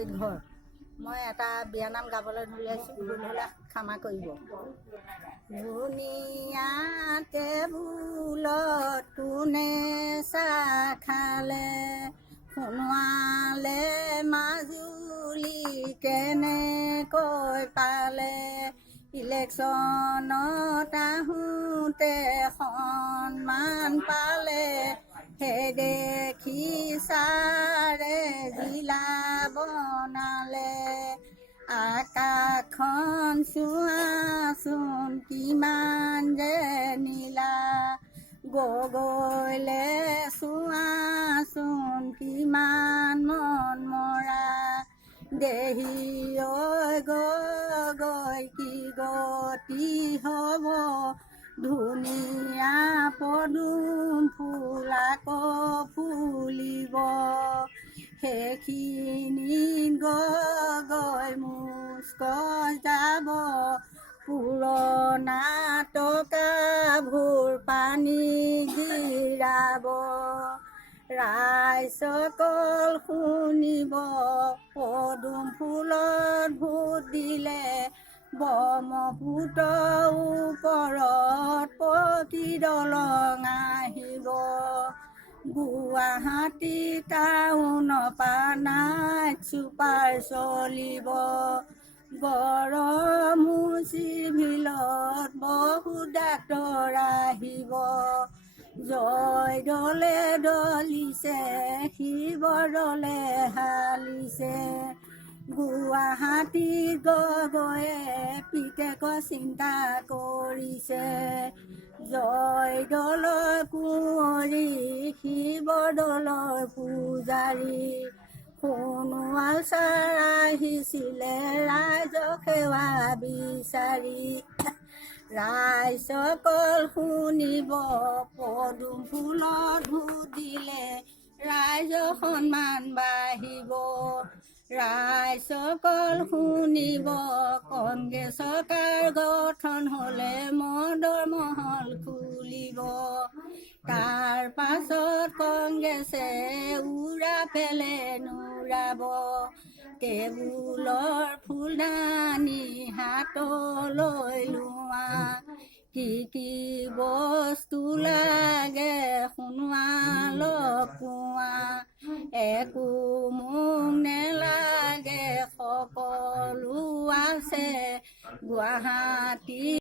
জামুগুৰিত ঘৰ। মই এটা বিয়ানাম গাবলৈ ধৰিছোঁ, ভুল হ'লে ক্ষমা কৰিব। ধুনীয়া টেবুলত কোনে চাহ খালে, সোণোৱালে মাজুলী কেনেকৈ পালে, ইলেকশ্যনত আহোঁতে সন্মান পালে, সেই দেখি ছাৰে জিলা বনালে। আকাশখন চোৱাচোন কিমান যে নীলা, গগৈলে চোৱাচোন কিমান মন মৰা, দেহি ঐ গগৈ কি গতি হ'ব, ধুনীয়া পদুম ফুল আকৌ ফুলিব, সেইখিনি গগৈ মুস্কত যাব, পুৰণা টকাবোৰ পানী গিৰাব। ৰাইজসকল শুনিব, পদুম ফুলত ভোট দিলে ব্ৰহ্মপুত্ৰৰ ওপৰত পকী দলং আহিব। গুৱাহাটী টাউনৰ পৰা নাইট ছুপাৰ চলিব, গড়মূৰ চিভিলত বহুত ডাক্তৰ আহিব। জয়দলে দলিছে, শিৱদলে হালিছে, গুৱাহাটীত গগৈয়ে পিতেকৰ চিন্তা কৰিছে। জয়দলৰ কুঁৱৰী, শিৱদলৰ পূজাৰী, সোণোৱাল ছাৰ আহিছিলে ৰাইজক সেৱা বিচাৰি। ৰাইজসকল শুনিব, পদুম ফুলত ভোট দিলে ৰাইজৰ সন্মান বাঢ়িব। ৰাইজসকল শুনিব, কংগ্ৰেছ চৰকাৰ গঠন হ'লে মদৰ মহল খুলিব। তাৰ পাছত কংগ্ৰেছে উৰা পেলে নুৰাব, টেবুলৰ ফুলদানি হাতলৈ লোৱা, কি কি বস্তু লাগে সোণোৱালক কোৱা, একো মোক নেলাগে সকলো আছে গুৱাহাটী।